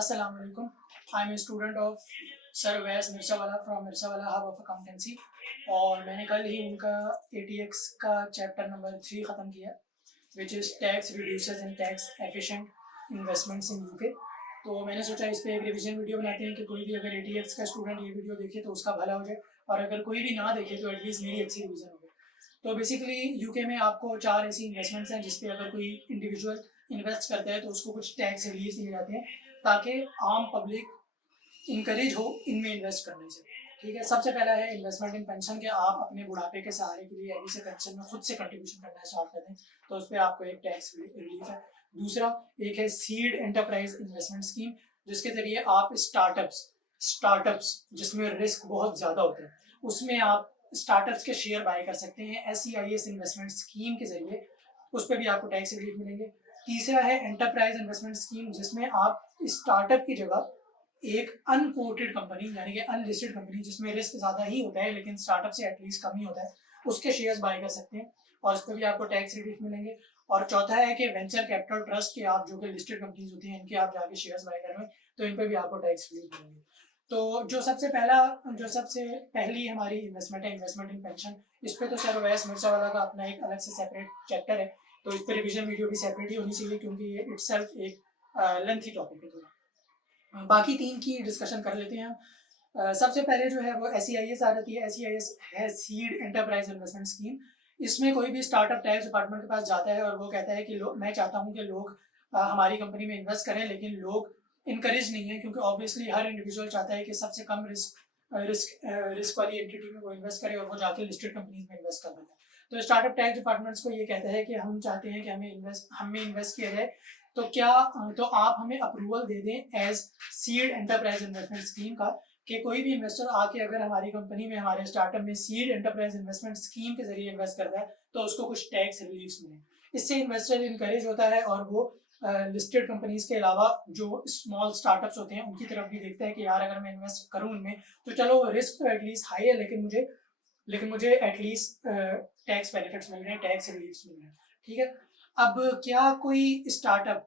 Assalamu alaikum. I'm a student of sir वैस मिर्चावाला from मिर्चावाला hub of accountancy और मैंने कल ही उनका ATX का चैप्टर नंबर 3 ख़त्म किया which is tax reducers and tax efficient investments in UK. तो मैंने सोचा इस पर एक रिवीजन वीडियो बनाते हैं कि कोई भी अगर ATX का स्टूडेंट ये वीडियो देखे तो उसका भला हो जाए और अगर कोई भी ना देखे तो एटलीस्ट मेरी अच्छी रिवीजन हो जाए। तो बेसिकली यूके में आपको 4 ऐसी इन्वेस्टमेंट्स हैं जिस पे अगर कोई इंडिविजुअल इन्वेस्ट करता है तो उसको कुछ टैक्स रिलीफ दिए जाते हैं ताकि आम पब्लिक इनकरेज हो इनमें इन्वेस्ट करने से। ठीक है, सबसे पहला है इन्वेस्टमेंट इन पेंशन के आप अपने बुढ़ापे के सहारे के लिए अभी से पेंशन में खुद से कंट्रीब्यूशन करना स्टार्ट कर दें तो उस पर आपको एक टैक्स रिलीफ है। दूसरा एक है सीड एंटरप्राइज इन्वेस्टमेंट स्कीम जिसके जरिए आप स्टार्टअप्स जिसमें रिस्क बहुत ज़्यादा होता है उसमें आप स्टार्टअप्स के शेयर बाय कर सकते हैं SEIS इन्वेस्टमेंट स्कीम के जरिए, उस पर भी आपको टैक्स रिलीफ मिलेंगे। तीसरा है एंटरप्राइज इन्वेस्टमेंट स्कीम जिसमें आप स्टार्टअप की जगह एक अनकोटेड कंपनी यानी कि अनलिस्टेड कंपनी जिसमें रिस्क ज़्यादा ही होता है लेकिन स्टार्टअप से एटलीस्ट कम ही होता है उसके शेयर्स बाय कर सकते हैं और उस पर भी आपको टैक्स रिलीफ मिलेंगे। और चौथा है कि वेंचर कैपिटल ट्रस्ट के आप जो कि लिस्टेड कंपनीज होती हैं इनके आप जाके शेयर्स बाय कर रहे हैं तो इन पर भी आपको टैक्स रिलीफ मिलेंगे। तो जो सबसे पहली हमारी इन्वेस्टमेंट है इन्वेस्टमेंट इन पेंशन, इस पर तो सर वैस मिर्चावाला का अपना एक अलग से सेपरेट चैप्टर है तो इस पर रिविजन वीडियो भी सेपरेट ही होनी चाहिए क्योंकि ये इटसेल्फ एक लेंथी टॉपिक है। थोड़ा बाकी 3 की डिस्कशन कर लेते हैं हम। सबसे पहले जो है वो SEIS आ जाती है। SEIS है सीड एंटरप्राइज इन्वेस्टमेंट स्कीम। इसमें कोई भी स्टार्टअप टैक्स डिपार्टमेंट के पास जाता है और वो कहता है कि मैं चाहता हूँ कि लोग हमारी कंपनी में इन्वेस्ट करें, लेकिन लोग इनकरेज नहीं है क्योंकि ऑब्वियसली हर इंडिविजुअल चाहता है कि सबसे कम रिस्क वाली एंटिटी में वो इन्वेस्ट करे और वो जाके लिस्टेड कंपनीज में इन्वेस्ट कर देता है। तो स्टार्टअप टैक्स डिपार्टमेंट्स को ये कहता है कि हम चाहते हैं कि हमें इन्वेस्ट किया जाए तो आप हमें अप्रूवल दे दें as seed enterprise investment scheme का कि कोई भी इन्वेस्टर आके अगर हमारी कंपनी में हमारे स्टार्टअप में सीड एंटरप्राइज इन्वेस्टमेंट स्कीम के जरिए इन्वेस्ट करता है तो उसको कुछ टैक्स रिलीफ मिले। इससे इन्वेस्टर इनकरेज होता है और वो लिस्टेड कंपनीज के अलावा जो स्मॉल स्टार्टअप्स होते हैं उनकी तरफ भी देखता है कि यार अगर मैं इन्वेस्ट करूँ उनमें तो चलो रिस्क तो एटलीस्ट हाई है लेकिन मुझे एटलीस्ट टैक्स बेनिफिट्स मिल रहे हैं, टैक्स रिलीफ मिल रहे हैं। ठीक है, अब क्या कोई स्टार्टअप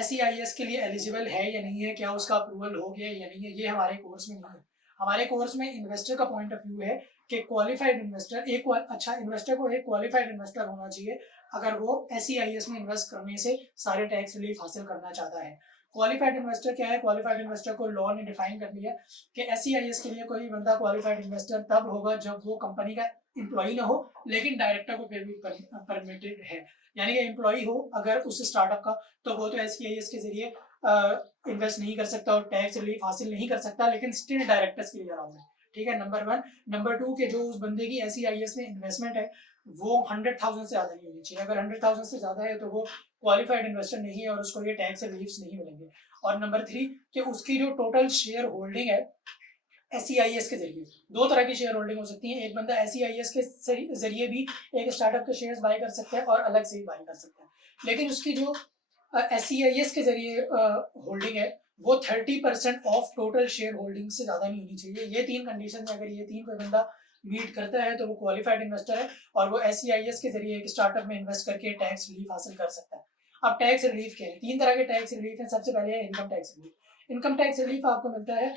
SEIS के लिए एलिजिबल है या नहीं है, क्या उसका अप्रूवल हो गया या नहीं है, ये हमारे कोर्स में नहीं है। हमारे कोर्स में इन्वेस्टर का पॉइंट ऑफ व्यू है कि क्वालिफाइड इन्वेस्टर इन्वेस्टर को एक क्वालिफाइड इन्वेस्टर होना चाहिए अगर वो SEIS में इन्वेस्ट करने से सारे टैक्स रिलीफ हासिल करना चाहता है। क्वालिफाइड इन्वेस्टर क्या है? क्वालिफाइड इन्वेस्टर को लॉ ने डिफाइन कर लिया कि SEIS के लिए कोई बंदा क्वालिफाइड इन्वेस्टर तब होगा जब वो कंपनी का एम्प्लॉई ना हो लेकिन डायरेक्टर को फिर भी परमिटेड है, यानी कि एम्प्लॉई हो अगर उस स्टार्टअप का तो वो तो SEIS के जरिए इन्वेस्ट नहीं कर सकता और टैक्स रिलीफ हासिल नहीं कर सकता लेकिन स्टिल डायरेक्टर्स के लिए अलाउड है। ठीक है, नंबर 1। नंबर 2 के जो उस बंदे की SEIS में इन्वेस्टमेंट है वो 100,000 से ज़्यादा नहीं होनी चाहिए। अगर 100,000 से ज़्यादा है तो वो क्वालिफाइड इन्वेस्टर नहीं है और उसको ये टैक्स रिलीफ्स नहीं मिलेंगे। और नंबर 3 कि उसकी जो टोटल शेयर होल्डिंग है SEIS के जरिए, 2 तरह की शेयर होल्डिंग हो सकती है। एक बंदा SEIS के जरिए भी एक स्टार्टअप के शेयर्स बाय कर सकता है और अलग से भी बाय कर सकता है, लेकिन उसकी जो SEIS के जरिए होल्डिंग है वो 30% ऑफ टोटल शेयर होल्डिंग से ज़्यादा नहीं होनी चाहिए। ये 3 कंडीशन में अगर ये 3 कोई बंदा मीट करता है तो वो क्वालिफाइड इन्वेस्टर है और वो SEIS के जरिए एक स्टार्टअप में इन्वेस्ट करके टैक्स रिलीफ हासिल कर सकता है। अब टैक्स रिलीफ क्या है? 3 तरह के टैक्स रिलीफ हैं। सबसे पहले है income tax relief. Income tax relief आपको मिलता है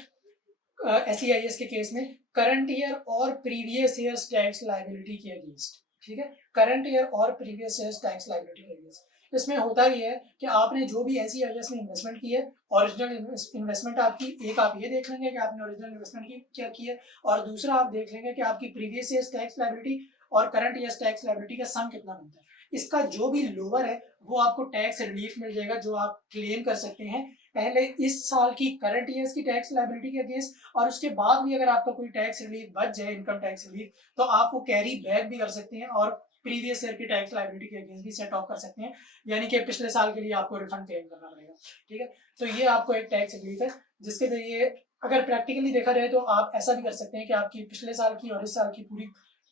SEIS के केस में करंट ईयर और प्रीवियस ईयर टैक्स लायबिलिटी के अगेंस्ट। ठीक है, करंट ईयर और प्रीवियस ईयर टैक्स लायबिलिटी के अगेंस्ट। इसमें होता ये है कि आपने जो भी SEIS में इन्वेस्टमेंट की है, ओरिजिनल इन्वेस्टमेंट आपकी, एक आप ये देख लेंगे कि आपने ओरिजिनल इन्वेस्टमेंट की क्या की है और दूसरा आप देख लेंगे कि आपकी प्रीवियस ईयर टैक्स लायबिलिटी और करंट ईयर टैक्स लायबिलिटी का सम कितना बनता है। इसका जो भी लोअर है वो आपको टैक्स रिलीफ मिल जाएगा जो आप क्लेम कर सकते हैं पहले इस साल की करंट ईयर्स की टैक्स लायबिलिटी के अगेंस्ट, और उसके बाद भी अगर आपका कोई टैक्स रिलीफ बच जाए, इनकम टैक्स रिलीफ, तो आप वो कैरी बैक भी कर सकते हैं और प्रीवियस ईयर की टैक्स लायबिलिटी के अगेंस्ट भी सेट ऑफ कर सकते हैं, यानी कि पिछले साल के लिए आपको रिफंड क्लेम करना पड़ेगा। ठीक है, तो ये आपको एक टैक्स रिलीफ है जिसके जरिए अगर प्रैक्टिकली देखा जाए तो आप ऐसा भी कर सकते हैं कि आपकी पिछले साल की और इस साल की पूरी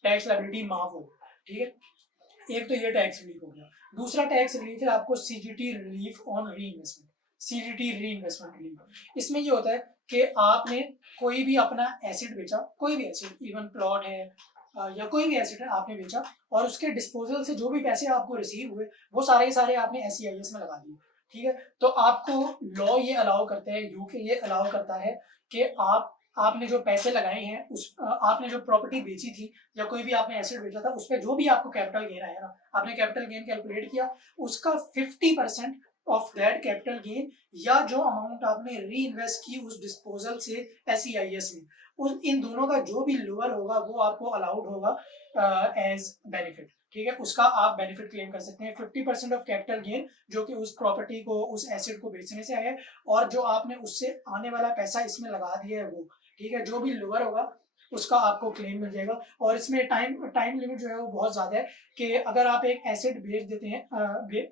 टैक्स लायबिलिटी माफ हो। ठीक है, एक तो ये टैक्स रिलीफ हो गया। दूसरा टैक्स रिलीफ है आपको CGT रिलीफ ऑन री इन्वेस्टमेंट, CGT री इन्वेस्टमेंट रिलीफ। इसमें ये होता है कि आपने कोई भी अपना एसेट बेचा, कोई भी एसेट, इवन प्लॉट है या कोई भी एसेट है आपने बेचा और उसके डिस्पोजल से जो भी पैसे आपको रिसीव हुए वो सारे आपने SEIS में लगा दिए। ठीक है। तो आपको लॉ ये अलाउ करता है, यूके ये अलाउ करता है कि आपने जो पैसे लगाए हैं आपने जो प्रॉपर्टी बेची थी या कोई भी आपने एसेट बेचा था उस पर जो भी आपको कैपिटल गेन आया ना, आपने कैपिटल गेन कैलकुलेट किया, उसका 50% ऑफ दैट कैपिटल गेन या जो अमाउंट आपने री इन्वेस्ट की उस डिस्पोजल से SEIS में, उस इन दोनों का जो भी लोअर होगा वो आपको अलाउड होगा एज बेनिफिट। ठीक है, उसका आप बेनिफिट क्लेम कर सकते हैं। 50% ऑफ कैपिटल गेन जो कि उस प्रॉपर्टी को, उस एसेट को बेचने से आया है, और जो आपने उससे आने वाला पैसा इसमें लगा दिया है वो, ठीक है, जो भी लोअर होगा उसका आपको क्लेम मिल जाएगा। और इसमें टाइम लिमिट जो है वो बहुत ज़्यादा है कि अगर आप एक एसेट बेच देते हैं,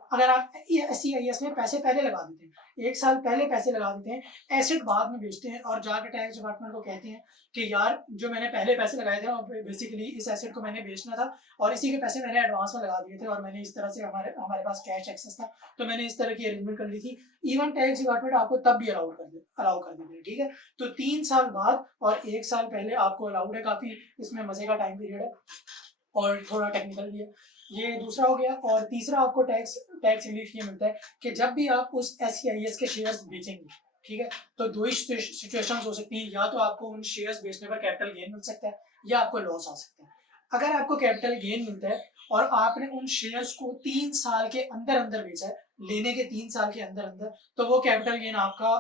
अगर आप SEIS में पैसे पहले लगा देते हैं, 1 साल पहले पैसे लगा देते हैं, एसेट बाद में बेचते हैं और जाकर टैक्स डिपार्टमेंट को कहते हैं कि यार जो मैंने पहले पैसे लगाए थे और बेसिकली इस एसेट को मैंने बेचना था और इसी के पैसे मैंने एडवांस में लगा दिए थे और मैंने इस तरह से हमारे पास कैश एक्सेस था तो मैंने इस तरह की अरेंजमेंट कर ली थी, इवन टैक्स डिपार्टमेंट आपको तब भी अलाउ कर देते हैं। ठीक है, तो 3 साल बाद और 1 साल पहले आपको अलाउड है। काफ़ी इसमें मज़े का टाइम पीरियड है और थोड़ा टेक्निकल भी है। ये दूसरा हो गया। और तीसरा आपको टैक्स रिलीफ ये मिलता है कि जब भी आप उस SEIS के शेयर्स बेचेंगे, ठीक है, तो दो ही सिचुएशंस हो सकती हैं, या तो आपको उन शेयर्स बेचने पर कैपिटल गेन मिल सकता है या आपको लॉस आ सकता है। अगर आपको कैपिटल गेन मिलता है और आपने उन शेयर्स को 3 साल के अंदर अंदर बेचा है, लेने के 3 साल के अंदर अंदर, तो वो कैपिटल गेन आपका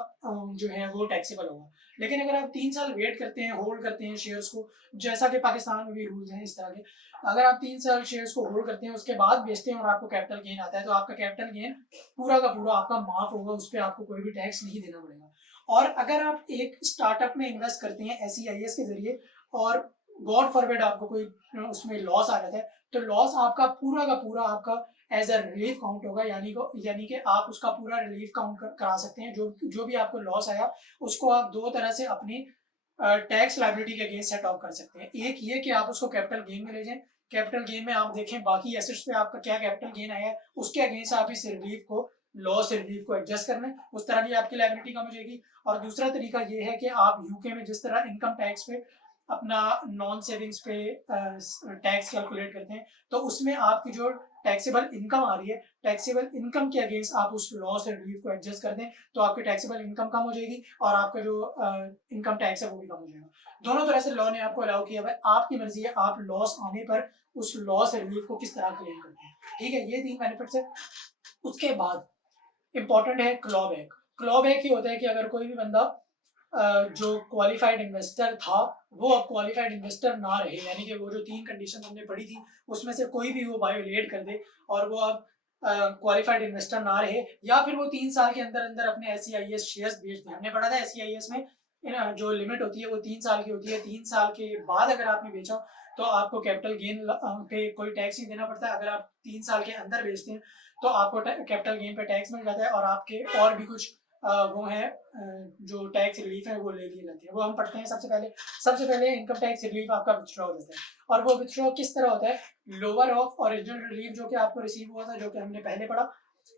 जो है वो टैक्सेबल होगा। लेकिन अगर आप 3 साल वेट करते हैं, होल्ड करते हैं शेयर्स को, जैसा कि पाकिस्तान में भी रूल्स हैं इस तरह के, अगर आप 3 साल शेयर्स को होल्ड करते हैं उसके बाद बेचते हैं और आपको कैपिटल गेन आता है, तो आपका कैपिटल गेन पूरा का पूरा आपका माफ होगा, उस पर आपको कोई भी टैक्स नहीं देना पड़ेगा। और अगर आप एक स्टार्टअप में इन्वेस्ट करते हैं SEIS के जरिए और गॉड फॉरबिड आपको कोई उसमें लॉस आ जाता है, तो लॉस आपका पूरा का पूरा आपका एज अ रिलीफ काउंट होगा, यानी कि आप उसका पूरा रिलीफ काउंट करा सकते हैं। जो भी आपको लॉस आया उसको आप दो तरह से अपनी टैक्स लाइबिलिटी के अगेंस्ट सेट ऑफ कर सकते हैं। एक ये कि आप उसको कैपिटल गेन में ले जाएं, कैपिटल गेन में आप देखें बाकी एसेट्स पे आपका क्या कैपिटल गेन आया है, उसके अगेंस्ट आप इस रिलीफ को, लॉस रिलीफ को एडजस्ट कर लें, उस तरह भी आपकी लाइबिलिटी कम हो जाएगी। और दूसरा तरीका ये है कि आप यूके में जिस तरह इनकम टैक्स पे अपना नॉन सेविंग्स पे टैक्स कैलकुलेट करते हैं, तो उसमें आपकी जो टैक्सेबल इनकम आ रही है, टैक्सेबल इनकम के अगेंस्ट आप उस लॉस रिलीफ को एडजस्ट कर दें, तो आपकी टैक्सेबल इनकम कम हो जाएगी और आपका जो इनकम टैक्स है वो भी कम हो जाएगा। दोनों तरह से लॉ ने आपको अलाउ किया है, आपकी मर्जी है आप लॉस आने पर उस लॉस रिलीफ को किस तरह क्लेम करते हैं। ठीक है, ये 3 बेनिफिट्स है। उसके बाद इंपॉर्टेंट है क्लॉबैक। क्लॉबैक ये होता है कि अगर कोई भी बंदा जो क्वालिफाइड इन्वेस्टर था वो अब क्वालिफाइड इन्वेस्टर ना रहे, यानी कि वो जो 3 कंडीशन हमने पढ़ी थी उसमें से कोई भी वो वायोलेट कर दे और वो अब क्वालिफाइड इन्वेस्टर ना रहे, या फिर वो 3 साल के अंदर अंदर अपने SEIS शेयर्स बेच दें। हमने पढ़ा था SEIS में जो लिमिट होती है वो 3 साल की होती है। 3 साल के बाद अगर आपने बेचा तो आपको कैपिटल गेन पे कोई टैक्स नहीं देना पड़ता है। अगर आप 3 साल के अंदर बेचते हैं तो आपको कैपिटल गेन पे टैक्स मिल जाता है और आपके और भी कुछ वो है जो टैक्स रिलीफ है वो ले लिए जाते हैं। वो हम पढ़ते हैं। सबसे पहले इनकम टैक्स रिलीफ आपका विथड्रॉ हो जाता है, और वो विथड्रॉ किस तरह होता है, लोअर ऑफ ओरिजिनल रिलीफ जो कि आपको रिसीव हुआ था, जो कि हमने पहले पढ़ा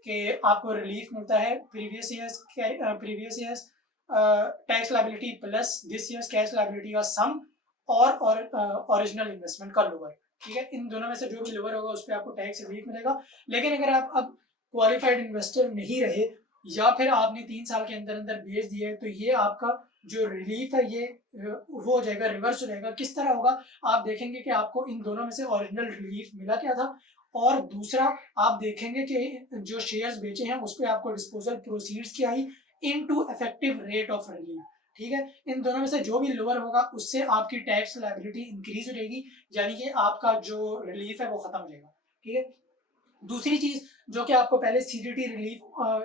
कि आपको रिलीफ मिलता है previous years tax liability plus this years cash liability का सम और ओरिजिनल इन्वेस्टमेंट का लोअर। ठीक है, इन दोनों में से जो भी लोअर होगा उस पर आपको टैक्स रिलीफ मिलेगा। लेकिन अगर आप अब क्वालिफाइड इन्वेस्टर नहीं रहे या फिर आपने 3 साल के अंदर अंदर बेच दिया है, तो ये आपका जो रिलीफ है ये वो हो जाएगा, रिवर्स हो जाएगा। किस तरह होगा, आप देखेंगे कि आपको इन दोनों में से ओरिजिनल रिलीफ मिला क्या था, और दूसरा आप देखेंगे कि जो शेयर्स बेचे हैं उस पर आपको डिस्पोजल प्रोसीड्स की आई into effective rate of relief. ठीक है, इन दोनों में से जो भी लोअर होगा उससे आपकी टैक्स लायबिलिटी इंक्रीज हो जाएगी, यानी कि आपका जो रिलीफ है वो खत्म हो जाएगा। ठीक है, दूसरी चीज जो कि आपको पहले CDT रिलीफ,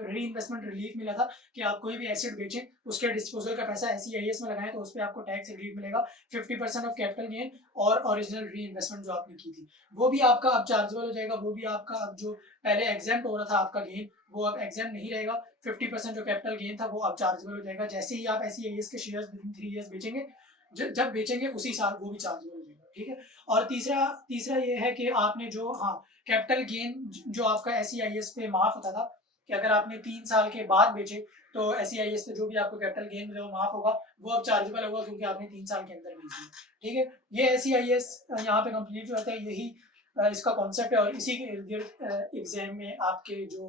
री इन्वेस्टमेंट रिलीफ मिला था कि आप कोई भी एसेट बेचें उसके डिस्पोजल का पैसा SEIS में लगाएं तो उस पर आपको टैक्स रिलीफ मिलेगा 50% ऑफ कैपिटल गेन, और ओरिजिनल री इन्वेस्टमेंट जो आपने की थी वो भी आपका अब चार्जेबल हो जाएगा। वो भी आपका अब जो पहले एग्जेम्प्ट हो रहा था आपका गेन वो अब एग्जेम्प्ट नहीं रहेगा। 50% जो कैपिटल गेन था वो अब चार्जेबल हो जाएगा। जैसे ही आप SEIS के शेयर्स विदिन 3 ईयर्स बेचेंगे, जब बेचेंगे उसी साल वो भी चार्जेबल हो जाएगा। ठीक है, और तीसरा ये है कि आपने जो, हाँ, कैपिटल गेन जो आपका SEIS पे माफ होता था कि अगर आपने 3 साल के बाद बेचे तो SEIS पे जो भी आपको कैपिटल गेन मिले वो माफ होगा, वो अब चार्जेबल होगा क्योंकि आपने 3 साल के अंदर बेच दिया। ठीक है, ये SEIS यहाँ पे कंप्लीट हो जाता है। यही इसका कॉन्सेप्ट है और इसी के इर्द गिर्द एग्जाम में आपके जो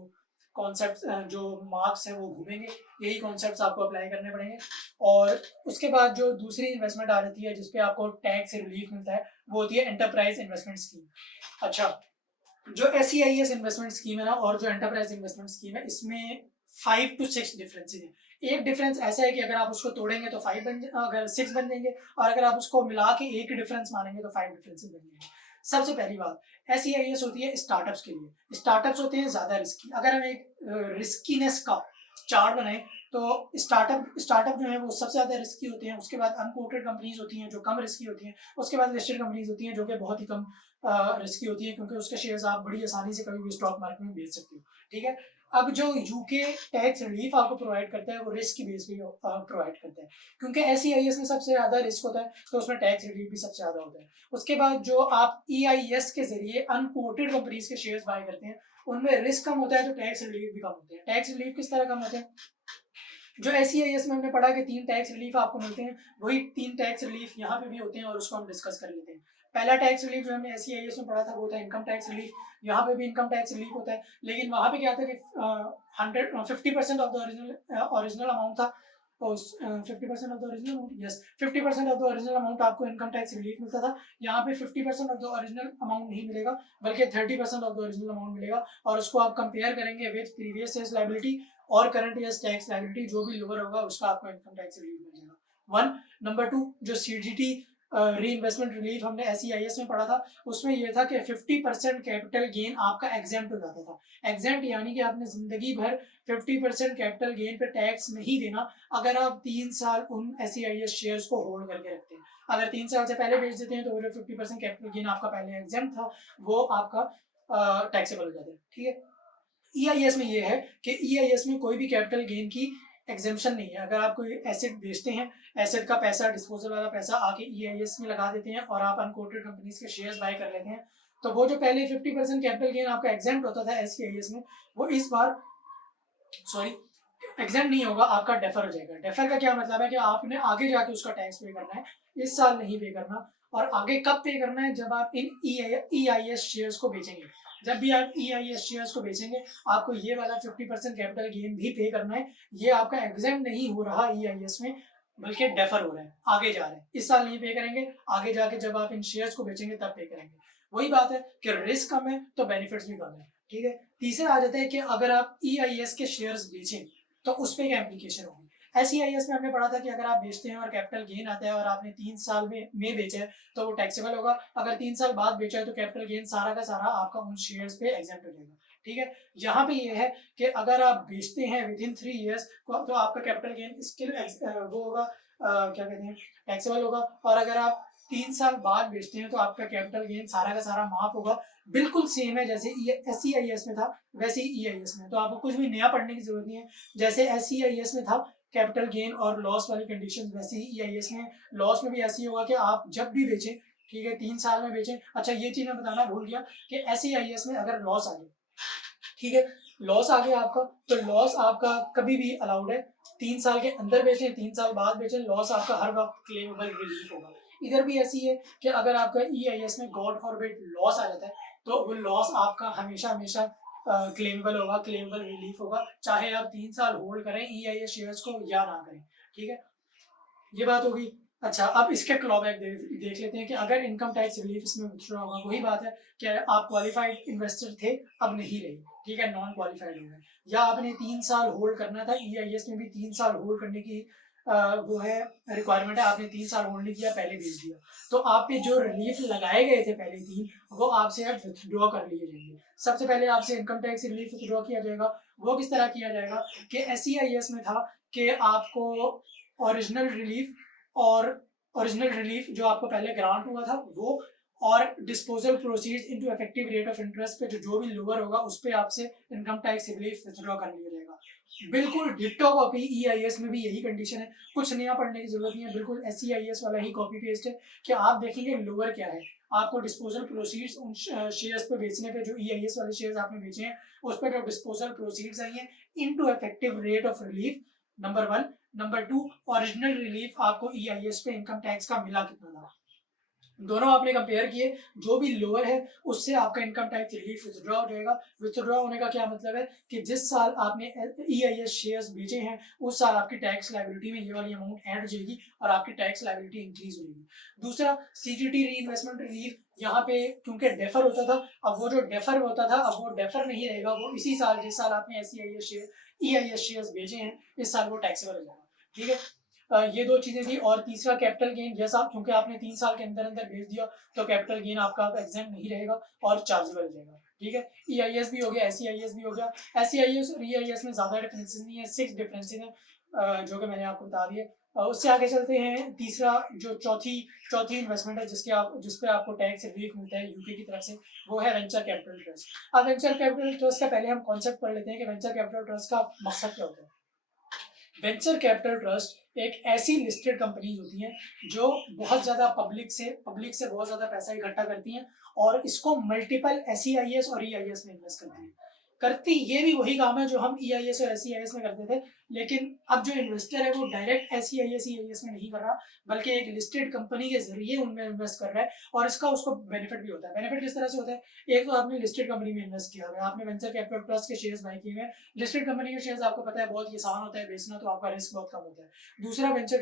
कॉन्सेप्ट जो मार्क्स हैं वो घूमेंगे, यही कॉन्सेप्ट्स आपको अप्लाई करने पड़ेंगे। और उसके बाद जो दूसरी इन्वेस्टमेंट आ जाती है जिसपे आपको टैक्स रिलीफ मिलता है वो होती है एंटरप्राइज इन्वेस्टमेंट स्कीम। अच्छा, जो SEIS इन्वेस्टमेंट स्कीम है ना और जो एंटरप्राइज इन्वेस्टमेंट स्कीम है इसमें 5 to 6 डिफरेंसेस हैं। एक डिफरेंस ऐसा है कि अगर आप उसको तोड़ेंगे तो 5 अगर 6 बन जाएंगे, और अगर आप उसको मिला के एक डिफरेंस मानेंगे तो 5 डिफरेंसेस बन जाएंगे। सबसे पहली बात, SEIS होती है स्टार्टअप्स के लिए। स्टार्टअप्स होते हैं ज़्यादा रिस्की। अगर हम एक रिस्कीनेस का चार्ट बनाएं तो स्टार्टअप जो है वो सबसे ज़्यादा रिस्की होते हैं। उसके बाद अनकोटेड कंपनीज होती हैं जो कम रिस्की होती हैं। उसके बाद लिस्टेड कंपनीज होती हैं जो कि बहुत ही कम रिस्की होती है, क्योंकि उसके शेयर्स आप बड़ी आसानी से कभी भी स्टॉक मार्केट में बेच सकते हो। ठीक है, अब जो यूके टैक्स रिलीफ आपको प्रोवाइड करता है वो रिस्क की बेस पे प्रोवाइड करता है, क्योंकि SEIS में सबसे ज़्यादा रिस्क होता है तो उसमें टैक्स रिलीफ भी सबसे ज़्यादा होता है। उसके बाद जो आप EIS के जरिए अनकोटेड कंपनीज के शेयर्स बाय करते हैं उनमें रिस्क कम होता है तो टैक्स रिलीफ भी कम होते हैं। टैक्स रिलीफ किस तरह कम होते हैं? जो SEIS में हमने पढ़ा कि 3 टैक्स रिलीफ आपको मिलते हैं, वही 3 टैक्स रिलीफ यहाँ पे भी होते हैं और उसको हम डिस्कस कर लेते हैं। पहला टैक्स रिलीफ जो हमने SEIS में पढ़ा था वो था इनकम टैक्स रिलीफ। यहाँ पे भी इनकम टैक्स रिलीफ होता है, लेकिन वहाँ पे क्या था कि 50% ऑफ द ओरिजिनल अमाउंट था। 50% of the original amount, yes, 50% of the original amount आपको इनकम टैक्स रिलीफ मिलता था। यहाँ पे 50% ऑफ द ओरिजिनल अमाउंट नहीं मिलेगा, बल्कि 30% ऑफ द ओरिजिनल अमाउंट मिलेगा, और उसको आप कंपेयर करेंगे विद प्रीवियस ईयर्स लायबिलिटी और करंट ईयर्स टैक्स लायबिलिटी, जो भी लोअर होगा उसका आपको इनकम टैक्स रिलीफ मिल जाएगा। 1 नंबर 2, जो CGT री इन्वेस्टमेंट रिलीफ हमने SEIS में पढ़ा था उसमें यह था कि 50% कैपिटल गेन आपका एग्जेम्प्ट हो जाता था। एग्जेम्प्ट यानी कि आपने जिंदगी भर 50% कैपिटल गेन पे टैक्स नहीं देना अगर आप 3 साल उन SEIS शेयर्स को होल्ड करके रखते हैं। अगर 3 साल से पहले बेच देते हैं तो वो जो 50% कैपिटल गेन आपका पहले एग्जेम्प्ट था वो आपका टैक्सेबल हो जाता है। ठीक है, EIS में ये है कि EIS में कोई भी कैपिटल गेन की एग्जेम्पशन नहीं है। अगर आप कोई एसेट बेचते हैं, एसेट का पैसा, डिस्पोजल वाला पैसा आके EIS में लगा देते हैं और आप अनकोटेड कंपनीज के शेयर्स बाय कर लेते हैं, तो वो जो पहले 50% कैपिटल गेन आपका एग्जेम्प्ट होता था SEIS में, वो इस बार एग्जेम्प्ट नहीं होगा, आपका डेफर हो जाएगा। डेफर का क्या मतलब है कि आपने आगे जाके उसका टैक्स पे करना है, इस साल नहीं पे करना। और आगे कब पे करना है? जब आप इन EIS शेयर्स को बेचेंगे। जब भी आप EIS शेयर्स को बेचेंगे आपको ये वाला 50% कैपिटल गेन भी पे करना है। ये आपका एग्जेम्प्ट नहीं हो रहा EIS में, बल्कि डेफर हो रहा है, आगे जा रहे हैं। इस साल नहीं पे करेंगे, आगे जाके जब आप इन शेयर्स को बेचेंगे तब पे करेंगे। वही बात है कि रिस्क कम है तो बेनिफिट्स भी कम है। ठीक है, तीसरा आ जाता है कि अगर आप EIS के शेयर्स बेचें तो उस पर क्या एप्लीकेशन होगी। SEIS में हमने पढ़ा था कि अगर आप बेचते हैं और कैपिटल गेन आता है और आपने 3 साल में बेचा है तो वो टैक्सेबल होगा। अगर 3 साल बाद बेचा है तो कैपिटल गेन सारा का सारा आपका उन शेयर्स पे एग्जेम्प्ट हो जाएगा। ठीक है, यहाँ पे ये है कि अगर आप बेचते हैं विद इन 3 ईयर्स तो आपका कैपिटल गेन स्टिल वो होगा, क्या कहते हैं, टैक्सेबल होगा। और अगर आप 3 साल बाद बेचते हैं तो आपका कैपिटल गेन सारा का सारा माफ होगा। बिल्कुल सेम है जैसे SEIS में था वैसे ही EIS में, तो आपको कुछ भी नया पढ़ने की जरूरत नहीं है। जैसे SEIS में था कैपिटल गेन और लॉस वाली कंडीशन, वैसे ही EIS में लॉस में भी ऐसे ही होगा कि आप जब भी बेचें, ठीक है, 3 साल में बेचें। अच्छा, ये चीज़ मैं बताना भूल गया कि SEIS में अगर लॉस आ गया, ठीक है, लॉस आ गया आपका, तो लॉस आपका कभी भी अलाउड है। 3 साल के अंदर बेचें, 3 साल बाद बेचें, लॉस आपका हर वक्त क्लेमेबल रिलीफ होगा। इधर भी ऐसी है कि अगर आपका EIS में गॉड फॉरबिड लॉस आ जाता है तो वो लॉस आपका हमेशा हमेशा क्लेमेबल होगा, क्लेमेबल रिलीफ होगा, चाहे आप 3 साल होल्ड करें EIS शेयर्स को या ना करें। ठीक है, ये बात होगी। अच्छा, अब इसके क्लॉबैक देख लेते हैं कि अगर इनकम टैक्स रिलीफ इसमें विथड्रॉ होगा। वही बात है कि आप क्वालिफाइड इन्वेस्टर थे, अब नहीं रहे, ठीक है, नॉन क्वालिफाइड हो गए, या आपने 3 साल होल्ड करना था। EIS में भी 3 साल होल्ड करने की वो है रिक्वायरमेंट है, आपने 3 साल होल्ड नहीं किया, पहले भेज दिया, तो आप पे जो रिलीफ लगाए गए थे पहले 3, वो आपसे अब विथड्रॉ कर लिए जाएंगे। सबसे पहले आपसे इनकम टैक्स रिलीफ विथड्रॉ किया जाएगा। वो किस तरह किया जाएगा कि SEIS में था कि आपको ओरिजिनल रिलीफ जो आपको पहले ग्रांट हुआ था वो, और disposal proceeds into effective rate of interest पे जो भी लोअर होगा उस पे आपसे इनकम टैक्स रिलीफ विथड्रॉ कर लिया जाएगा। बिल्कुल डिट्टो कॉपी EIS में भी यही कंडीशन है, कुछ नया पढ़ने की जरूरत नहीं है, बिल्कुल SEIS वाला ही कॉपी पेस्ट है। कि आप देखेंगे लोअर क्या है, आपको डिस्पोजल प्रोसीड्स उन शेयर्स पे बेचने पे, जो EIS वाले शेयर्स आपने बेचे हैं उस पर जो डिस्पोजल प्रोसीड्स आई हैं into effective rate of relief, number 1। Number 2, original relief आपको EIS पे इनकम टैक्स का मिला कितना था। दोनों आपने कंपेयर किए, जो भी लोअर है उससे आपका इनकम टैक्स रिलीफ विथड्रॉ हो जाएगा। विथड्रॉ होने का क्या मतलब है कि जिस साल आपने EIS शेयर्स बेचे हैं उस साल आपकी टैक्स लायबिलिटी में ये वाली अमाउंट ऐड हो जाएगी और आपकी टैक्स लायबिलिटी इंक्रीज हो जाएगी। दूसरा, CGT री इन्वेस्टमेंट रिलीफ, यहाँ पे क्योंकि डेफर होता था, अब वो जो डेफर होता था अब वो डेफर नहीं रहेगा, वो इसी साल जिस साल आपने EIS शेयर्स बेचे हैं इस साल वो टैक्सेबल हो जाएगा। ठीक है, ये दो चीजें थी। और तीसरा कैपिटल गेन, जैसा क्योंकि आपने 3 साल के अंदर अंदर भेज दिया तो कैपिटल गेन आपका एग्जेम्प्ट नहीं रहेगा और चार्जेबल हो जाएगा। ठीक है, EIS भी हो गया, SEIS भी हो गया। SEIS और EIS में ज्यादा डिफरेंसेस नहीं है, 6 डिफरेंसेस हैं जो कि मैंने आपको बता दिए। उससे आगे चलते हैं, तीसरा जो चौथी इन्वेस्टमेंट है जिस पे आपको टैक्स रिलीफ मिलता है यूके की तरफ से, वो है वेंचर कैपिटल ट्रस्ट। अब वेंचर कैपिटल ट्रस्ट का पहले हम कॉन्सेप्ट पढ़ लेते हैं कि वेंचर कैपिटल ट्रस्ट का मकसद क्या होता है। वेंचर कैपिटल ट्रस्ट एक ऐसी लिस्टेड कंपनीज होती हैं जो बहुत ज़्यादा पब्लिक से बहुत ज़्यादा पैसा इकट्ठा करती हैं और इसको मल्टीपल SEIS और EIS में इन्वेस्ट करती हैं। करती ये भी वही काम है जो हम EIS और SEIS में करते थे, लेकिन अब जो इन्वेस्टर है वो डायरेक्ट SEIS EIS में नहीं कर रहा, बल्कि एक लिस्टेड कंपनी के जरिए उनमें इन्वेस्ट कर रहा है और इसका उसको बेनिफिट भी होता है। बेनिफिट किस तरह से होता है, एक तो आपने लिस्टेड कंपनी में इन्वेस्ट किया हुआ है, आपने वेंचर कैपिटल ट्रस्ट के शेयर्स बाय किए हुए। लिस्टेड कंपनी के शेयर्स आपको पता है बहुत आसान होता है बेचना, तो आपका रिस्क बहुत कम होता है। दूसरा, वेंचर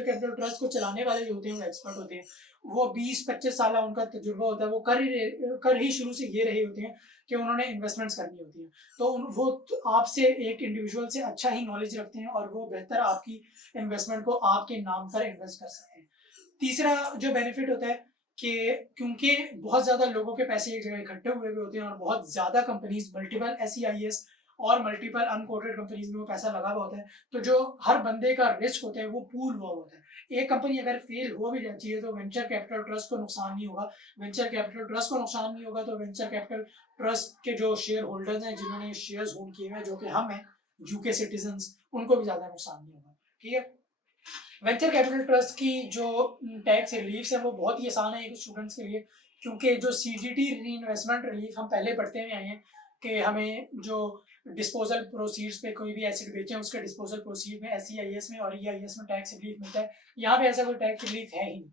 कैपिटल ट्रस्ट को चलाने वाले जो होते हैं वो एक्सपर्ट होते हैं, वो 20-25 साल उनका तजुर्बा होता है, वो कर ही शुरू से ये रहे होते हैं कि उन्होंने इन्वेस्टमेंट्स करनी होती है, तो वो आपसे एक इंडिविजुअल से अच्छा ही नॉलेज रखते हैं और वो बेहतर आपकी इन्वेस्टमेंट को आपके नाम पर इन्वेस्ट कर सकते हैं। तीसरा जो बेनिफिट होता है कि क्योंकि बहुत ज़्यादा लोगों के पैसे एक जगह इकट्ठे हुए होते हैं और बहुत ज़्यादा कंपनीज मल्टीपल SEIS और मल्टीपल अनकोटेड कंपनीज में वो पैसा लगा हुआ होता है, तो जो हर बंदे का रिस्क होता है वो पूल हुआ होता है। एक कंपनी अगर फेल हो भी जाती है तो वेंचर कैपिटल ट्रस्ट को नुकसान नहीं होगा। वेंचर कैपिटल ट्रस्ट को नुकसान नहीं होगा तो वेंचर कैपिटल ट्रस्ट के जो शेयर होल्डर्स हैं जिन्होंने शेयर्स होल्ड किए हैं, जो कि हम हैं UK सिटीजन्स, उनको भी ज़्यादा नुकसान नहीं होगा। ठीक है, वेंचर कैपिटल ट्रस्ट की जो टैक्स रिलीफ है वो बहुत ही आसान है स्टूडेंट्स के लिए, क्योंकि जो CGT री इन्वेस्टमेंट रिलीफ हम पहले पढ़ते हुए आए हैं कि हमें जो डिस्पोजल प्रोसीड्स पे कोई भी एसिड बेचें उसके डिस्पोजल प्रोसीड में SEIS में और EIS में टैक्स रिलीफ मिलता है। यहाँ पे ऐसा कोई टैक्स रिलीफ है ही नहीं,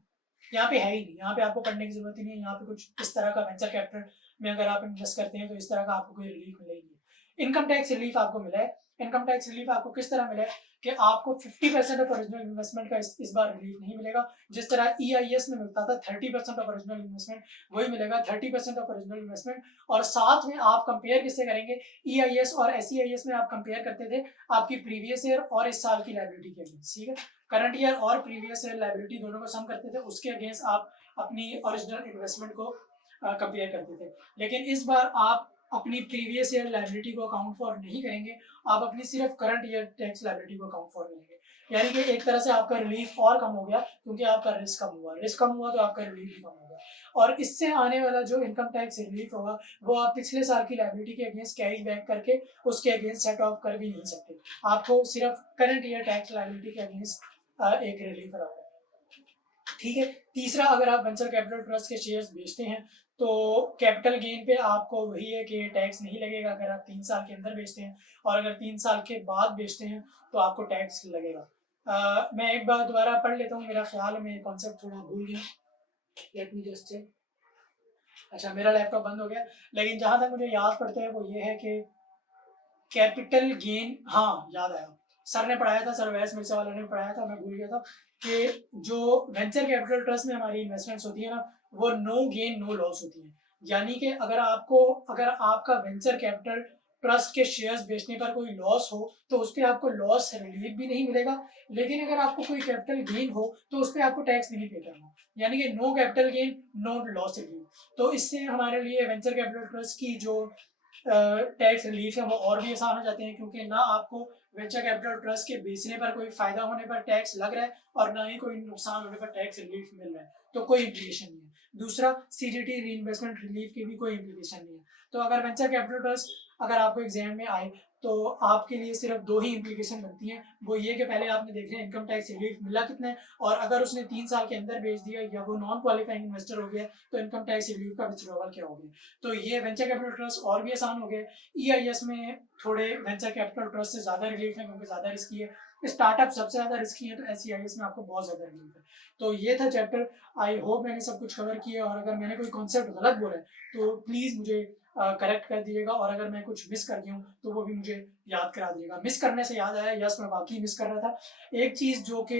यहाँ पे है ही नहीं, यहाँ पे आपको पढ़ने की जरूरत ही नहीं है। यहाँ पे कुछ इस तरह का वेंचर कैपिटल में अगर आप इन्वेस्ट करते हैं तो इस तरह का आपको कोई रिलीफ मिलेगी। इनकम टैक्स रिलीफ आपको मिला है। इनकम टैक्स रिलीफ आपको किस तरह मिला है कि आपको 50% ऑफ ओरिजिनल इन्वेस्टमेंट का इस बार रिलीफ नहीं मिलेगा। जिस तरह EIS में मिलता था 30% ऑफ ओरिजिनल इन्वेस्टमेंट, वही मिलेगा 30% ऑफ ओरिजिनल इन्वेस्टमेंट। और साथ में आप कंपेयर किससे करेंगे, EIS और SEIS में आप कंपेयर करते थे आपकी प्रीवियस ईयर और इस साल की लायबिलिटी के अगेंस्ट। ठीक है, करंट ईयर और प्रीवियस ईयर लायबिलिटी दोनों को सम करते थे, उसके अगेंस्ट आप अपनी ओरिजिनल इन्वेस्टमेंट को कंपेयर करते थे। लेकिन इस बार आप अपनी प्रीवियस ईयर लायबिलिटी को अकाउंट फॉर नहीं करेंगे, आप अपनी सिर्फ करंट ईयर टैक्स लायबिलिटी को अकाउंट फॉर करेंगे। यानी कि एक तरह से आपका रिलीफ और कम हो गया, क्योंकि आपका रिस्क कम हुआ तो आपका रिलीफ भी कम होगा। और इससे आने वाला जो इनकम टैक्स रिलीफ होगा वो आप पिछले साल की लायबिलिटी के अगेंस्ट कैरी बैक करके उसके अगेंस्ट सेट ऑफ कर भी नहीं सकते, आपको सिर्फ करंट ईयर टैक्स लायबिलिटी के अगेंस्ट एक रिलीफ रहा है। ठीक है, तीसरा, अगर आप वेंचर कैपिटल ट्रस्ट के शेयर्स बेचते हैं तो कैपिटल गेन पे आपको वही है कि टैक्स नहीं लगेगा अगर आप 3 साल के अंदर बेचते हैं, और अगर 3 साल के बाद बेचते हैं तो आपको टैक्स लगेगा। मैं एक बार दोबारा पढ़ लेता हूँ, मेरा ख्याल है मैं कॉन्सेप्ट थोड़ा भूल गया, लेट मी जस्ट चेक। अच्छा, मेरा लैपटॉप बंद हो गया, लेकिन जहाँ तक मुझे याद पड़ता है वो ये है कि कैपिटल गेन, हाँ याद आया, सर ने पढ़ाया था, सर वैस मिर्जा वाला ने पढ़ाया था, मैं भूल गया था कि जो वेंचर कैपिटल ट्रस्ट में हमारी इन्वेस्टमेंट्स होती है ना वो नो गेन नो लॉस होती है। यानी कि अगर आपका वेंचर कैपिटल ट्रस्ट के शेयर्स बेचने पर कोई लॉस हो तो उस पर आपको लॉस रिलीफ भी नहीं मिलेगा, लेकिन अगर आपको कोई कैपिटल गेन हो तो उस पर आपको टैक्स नहीं पे करना, यानी कि no capital gain no loss relief. तो इससे हमारे लिए वेंचर कैपिटल ट्रस्ट की जो टैक्स रिलीफ है वो और भी आसान हो जाते हैं, क्योंकि ना आपको वेंचर कैपिटल ट्रस्ट के बेचने पर कोई फायदा होने पर टैक्स लग रहा है और ना ही कोई नुकसान होने पर टैक्स रिलीफ मिल रहा है, तो कोई इम्प्लीकेशन नहीं है। दूसरा, CGT री इन्वेस्टमेंट रिलीफ की भी कोई इम्प्लीकेशन नहीं है। तो अगर वेंचर कैपिटल ट्रस्ट अगर आपको एग्जाम में आए तो आपके लिए सिर्फ 2 ही इम्प्लीकेशन बनती हैं, वो ये कि पहले आपने देखना है इनकम टैक्स रिलीफ मिला कितना है, और अगर उसने 3 साल के अंदर बेच दिया या वो नॉन क्वालिफाइंग इन्वेस्टर हो गया तो इनकम टैक्स रिलीफ का विथड्रॉवल क्या हो गया। तो ये वेंचर कैपिटल ट्रस्ट और भी आसान हो गए। EIS में थोड़े वेंचर कैपिटल ट्रस्ट से ज़्यादा रिलीफ है क्योंकि ज़्यादा रिस्की है, स्टार्टअप सबसे ज़्यादा रिस्की है, तो SEIS में आपको बहुत ज़्यादा रिलीफ है। तो ये था चैप्टर। आई होप मैंने सब कुछ कवर किया, और अगर मैंने कोई कॉन्सेप्ट गलत बोला है तो प्लीज़ मुझे करेक्ट कर दीजिएगा, और अगर मैं कुछ मिस कर गया हूँ तो वो भी मुझे याद करा दीजिएगा। मिस करने से याद आया, यस मैं वाकई मिस कर रहा था। एक चीज़ जो कि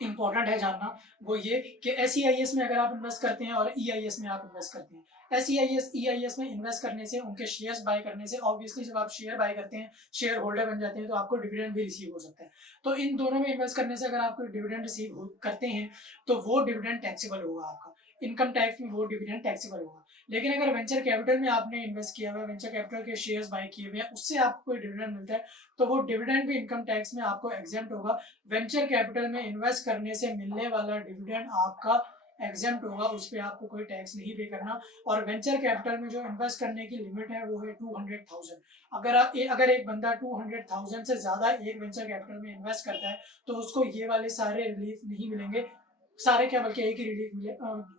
इम्पॉर्टेंट है जानना, वो ये कि SEIS में अगर आप इन्वेस्ट करते हैं और EIS में आप इन्वेस्ट करते हैं, SEIS EIS में इन्वेस्ट करने से, उनके शेयर्स बाय करने से, ऑब्वियसली जब आप शेयर बाय करते हैं, शेयर होल्डर बन जाते हैं, तो आपको डिविडेंड भी रिसीव हो सकता है। तो इन दोनों में इन्वेस्ट करने से अगर आप कोई डिविडेंड रिसीव करते हैं तो वो डिविडेंड टैक्सेबल होगा, आपका इनकम टैक्स में वो डिविडेंड टैक्सेबल होगा। लेकिन अगर वेंचर कैपिटल में आपने इन्वेस्ट किया हुआ है, वेंचर कैपिटल के शेयर्स बाय किए हुए हैं, उससे आपको कोई डिविडेंड मिलता है, तो वो डिविडेंड भी इनकम टैक्स में आपको एग्जेम्प्ट होगा। वेंचर कैपिटल में इन्वेस्ट करने से मिलने वाला डिविडेंड आपका एग्जेम्प्ट होगा, उस पर आपको कोई टैक्स नहीं पे करना। और वेंचर कैपिटल में जो इन्वेस्ट करने की लिमिट है वो है 200,000। अगर एक बंदा 200,000 से ज़्यादा एक वेंचर कैपिटल में इन्वेस्ट करता है तो उसको ये वाले सारे रिलीफ नहीं मिलेंगे। सारे क्या, बल्कि एक ही रिलीफ मिले,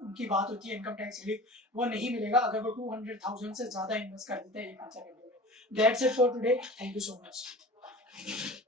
उनकी बात होती है इनकम टैक्स रिलीफ, वो नहीं मिलेगा अगर वो 200,000 से ज़्यादा इन्वेस्ट कर देता है एक वेंचर कैपिटल में। That's it for today, thank you so much.